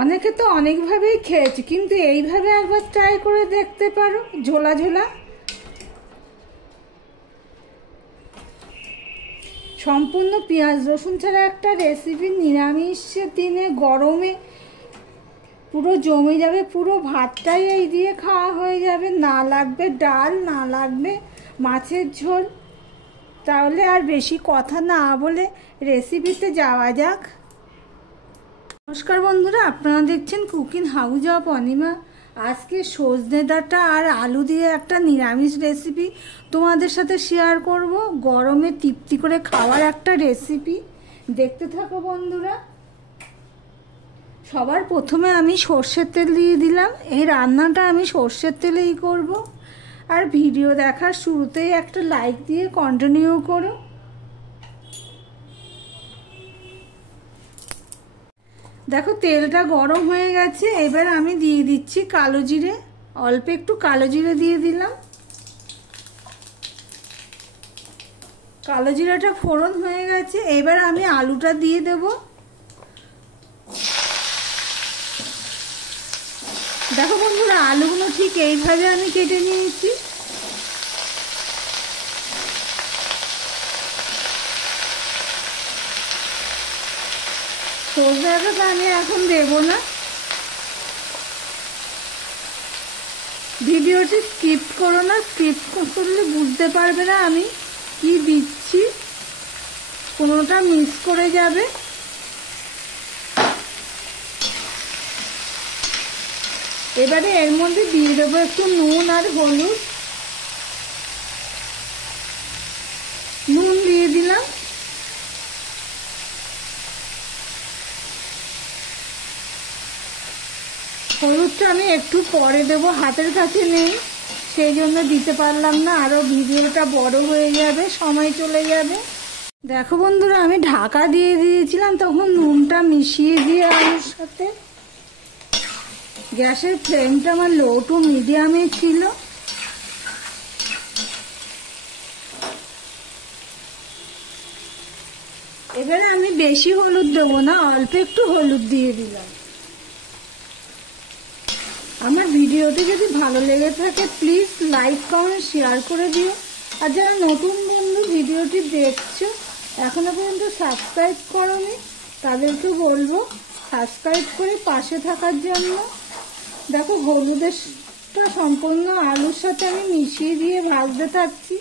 অনেকে তো অনেকভাবেই খেয়েছে, কিন্তু এইভাবে একবার ট্রাই করে দেখতে পারো, ঝোলা ঝোলা। সম্পূর্ণ পেঁয়াজ রসুন ছাড়া একটা রেসিপি নিরামিষের দিনে গরমে পুরো জমে যাবে, পুরো ভাতটাই এই দিয়ে খাওয়া হয়ে যাবে। না লাগবে ডাল, না লাগবে মাছের ঝোল। তাহলে আর বেশি কথা না বলে রেসিপিতে যাওয়া যাক। নমস্কার বন্ধুরা, আপনারা দেখছেন কুকিং হাউস অফ অনিমা। আজকে সজনে ডাঁটা আর আলু দিয়ে একটা নিরামিষ রেসিপি তোমাদের সাথে শেয়ার করব। গরমে তৃপ্তি করে খাওয়ার একটা রেসিপি, দেখতে থাকো বন্ধুরা। সবার প্রথমে আমি সর্ষের তেল দিয়ে দিলাম। এই রান্নাটা আমি সর্ষের তেলেই করব। আর ভিডিও দেখার শুরুতেই একটা লাইক দিয়ে কন্টিনিউ করো। দেখো তেলটা গরম হয়ে গেছে। এবার আমি দিয়ে দিচ্ছি কালো জিরে, অল্প একটু কালো জিরে দিয়ে দিলাম। কালো জিরাটা ফোড়ন হয়ে গেছে। এবার আমি আলুটা দিয়ে দেব। দেখো বন্ধুরা, আলুগুলো ঠিক এইভাবে আমি কেটে নিয়েছি। সজনে ডাঁটা আমি এখন দেবো না। ভিডিওটি স্কিপ করো না, স্কিপ করলে বুঝতে পারবে না আমি কি দিচ্ছি, কোনোটা মিস করে যাবে। এবারে এর মধ্যে দিয়ে দেবো একটু নুন আর হলুদ। নুন দিয়ে দিলাম। হলুদটা আমি একটু পরে দেবো, হাতের কাছে নেই, সেই জন্য দিতে পারলাম না। আরও ভিডিওটা বড় হয়ে যাবে, সময় চলে যাবে। দেখো বন্ধুরা, আমি ঢাকা দিয়ে দিয়েছিলাম, তখন নুনটা মিশিয়ে দিয়ে আলুর সাথে। গ্যাসের ফ্লেমটা আমার লো টু মিডিয়ামে ছিল। এবারে আমি বেশি হলুদ দেবো না, অল্প একটু হলুদ দিয়ে দিলাম। আমার ভিডিওটি যদি ভালো লেগে থাকে প্লিজ লাইক কমেন্ট শেয়ার করে দিও। আর যারা নতুন বন্ধু ভিডিওটি দেখছো এখনো পর্যন্ত সাবস্ক্রাইব করোনি, তাদেরকে বলবো সাবস্ক্রাইব করে পাশে থাকার জন্য। দেখো হলুদেরটা সম্পূর্ণ আলুর সাথে আমি মিশিয়ে দিয়ে ভাজতে থাকছি।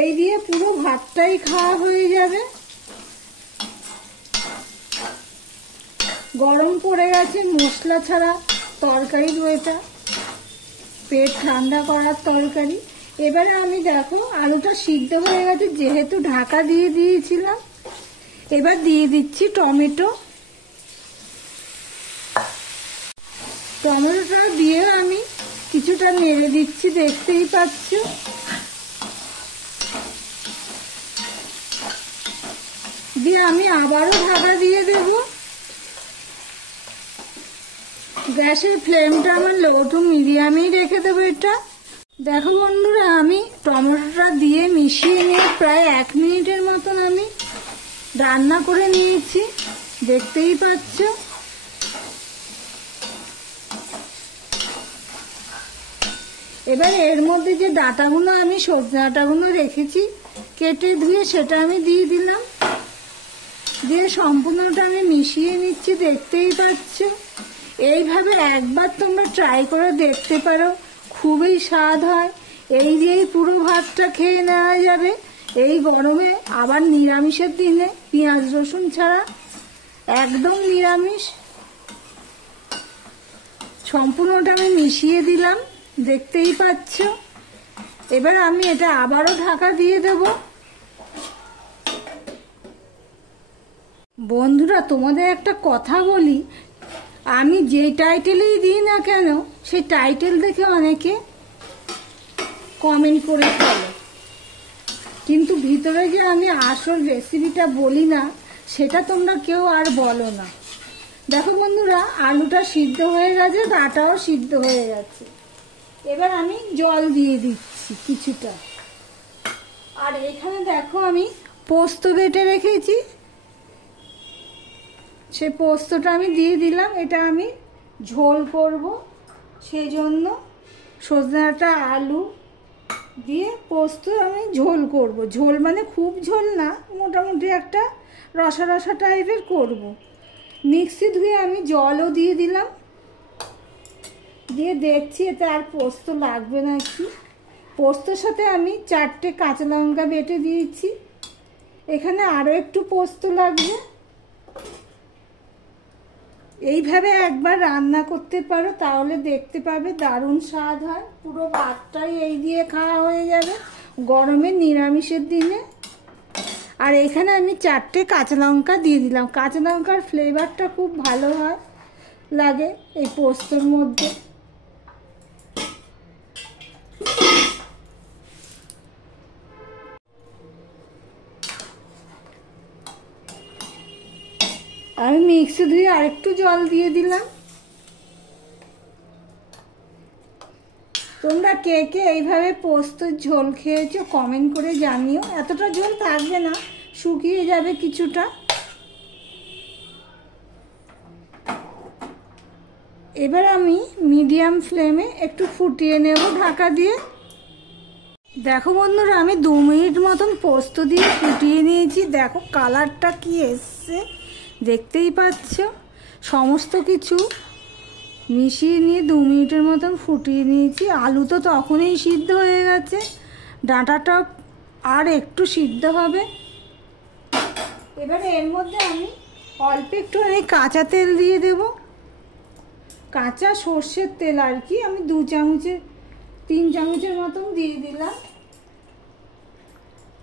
এই দিয়ে পুরো ভাতটাই খাওয়া হয়ে যাবে। গরম পড়ে গেছে, মশলা ছাড়া তরকারি এটা পেট ঠান্ডা করার তরকারি। এবারে আমি দেখো আলুটা সিদ্ধ হয়ে গেছে, যেহেতু ঢাকা দিয়ে দিয়েছিলাম। এবার দিয়ে দিচ্ছি টমেটো। টমেটোটা দিয়ে আমি কিছুটা নেড়ে দিচ্ছি, দেখতেই পাচ্ছ। দিয়ে আমি আবারও ঢাকা দিয়ে দেব। গ্যাসের ফ্লেমটা আমার লো টু মিডিয়ামেই রেখে দেবো এটা। দেখো বন্ধুরা, আমি টমেটোটা দিয়ে মিশিয়ে নিয়ে প্রায় 1 মিনিটের মতন আমি রান্না করে নিয়েছি, দেখতেই পাচ্ছ। এবার এর মধ্যে যে ডাঁটাগুলো আমি সজনে ডাঁটাগুলো রেখেছি কেটে ধুয়ে, সেটা আমি দিয়ে দিলাম। দিয়ে সম্পূর্ণটা আমি মিশিয়ে নিচ্ছি, দেখতেই পাচ্ছ। এইভাবে একবার তোমরা ট্রাই করে দেখতে পারো, খুবই স্বাদ হয়। এই দিয়েই পুরো ভাতটা খেয়ে নেওয়া যাবে এই গরমে। আবার নিরামিষের দিনে পেঁয়াজ রসুন ছাড়া, একদম নিরামিষ। সম্পূর্ণটা আমি মিশিয়ে দিলাম, দেখতেই পাচ্ছ। এবার আমি এটা আবারও ঢাকা দিয়ে দেব। বন্ধুরা, তোমাদের একটা কথা বলি, আমি যে টাইটেলেই দিই না কেন সেই টাইটেল দেখে অনেকে কমেন্ট করে ফেলে, কিন্তু ভিতরে যে আমি আসল রেসিপিটা বলি না সেটা তোমরা কেউ আর বলো না। দেখো বন্ধুরা, আলুটা সিদ্ধ হয়ে গেছে, ডাঁটাও সিদ্ধ হয়ে গেছে। এবার আমি জল দিয়ে দিচ্ছি কিছুটা। আর এখানে দেখো আমি পোস্ত বেটে রেখেছি, সে পোস্তটা আমি দিয়ে দিলাম। এটা আমি ঝোল করব, সেই জন্য সজনে ডাঁটা আলু দিয়ে পোস্ত আমি ঝোল করব। ঝোল মানে খুব ঝোল না, মোটামুটি একটা রসা রসা টাইপের করব। মিক্সি ধুয়ে আমি জলও দিয়ে দিলাম, দিয়ে দেখছি এতে আর পোস্ত লাগবে নাকি। পোস্তর সাথে আমি 4টে কাঁচা লঙ্কা বেটে দিয়েছি। এখানে আরও একটু পোস্ত লাগবে। এইভাবে একবার রান্না করতে পারো, তাহলে দেখতে পাবে দারুণ স্বাদ হয়। পুরো ভাতটাই এই দিয়ে খাওয়া হয়ে যাবে গরমে নিরামিষের দিনে। আর এখানে আমি 4টে কাঁচা লঙ্কা দিয়ে দিলাম। কাঁচা লঙ্কার ফ্লেভারটা খুব ভালো হয় লাগে এই পোস্তর মধ্যে। আমি মিক্সি ধুয়ে আরেকটু জল দিয়ে দিলাম। তোমরা কে কে এইভাবে পোস্তর ঝোল খেয়েছো কমেন্ট করে জানিও। এতটা ঝোল থাকবে না, শুকিয়ে যাবে কিছুটা। এবার আমি মিডিয়াম ফ্লেমে একটু ফুটিয়ে নেব ঢাকা দিয়ে। দেখো বন্ধুরা, আমি 2 মিনিট মতন পোস্ত দিয়ে ফুটিয়ে নিয়েছি। দেখো কালারটা কি এসছে, দেখতেই পাচ্ছ। সমস্ত কিছু মিশিয়ে নিয়ে 2 মিনিটের মতন ফুটিয়ে নিয়েছি। আলু তো তখনই সিদ্ধ হয়ে গেছে, ডাঁটাটা আর একটু সিদ্ধ হবে। এবারে এর মধ্যে আমি অল্প একটু কাঁচা তেল দিয়ে দেব, কাঁচা সর্ষের তেল আর কি। আমি 3 চামচের মতন দিয়ে দিলাম।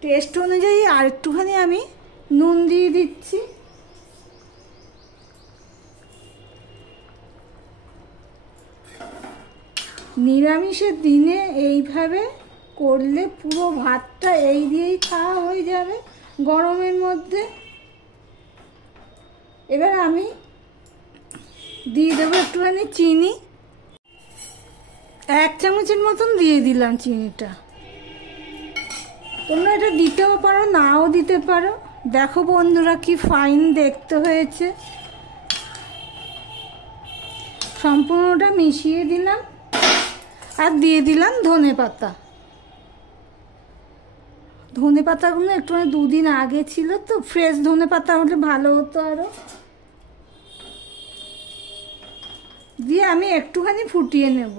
টেস্ট অনুযায়ী আর একটুখানি আমি নুন দিয়ে দিচ্ছি। নিরামিষের দিনে এইভাবে করলে পুরো ভাতটা এই দিয়েই খাওয়া হয়ে যাবে গরমের মধ্যে। এবার আমি দিয়ে দেবো একটুখানি চিনি, 1 চামচের মতন দিয়ে দিলাম চিনিটা। তোমরা এটা দিতেও পারো, নাও দিতে পারো। দেখো বন্ধুরা কি ফাইন দেখতে হয়েছে। সম্পূর্ণটা মিশিয়ে দিলাম আর দিয়ে দিলাম ধনেপাতা। ধনেপাতাগুলো একটু 2 দিন আগে ছিল তো, ফ্রেশ ধনেপাতা হলে ভালো হতো আরও। দিয়ে আমি একটুখানি ফুটিয়ে নেব।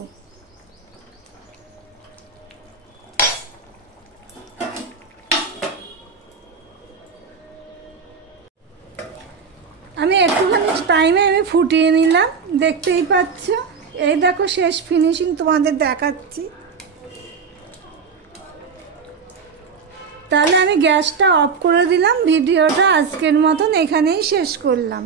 আমি একটুখানি টাইমে আমি ফুটিয়ে নিলাম, দেখতেই পাচ্ছ। এই দেখো শেষ ফিনিশিং তোমাদের দেখাচ্ছি। তাহলে আমি গ্যাসটা অফ করে দিলাম। ভিডিওটা আজকের মতন এখানেই শেষ করলাম।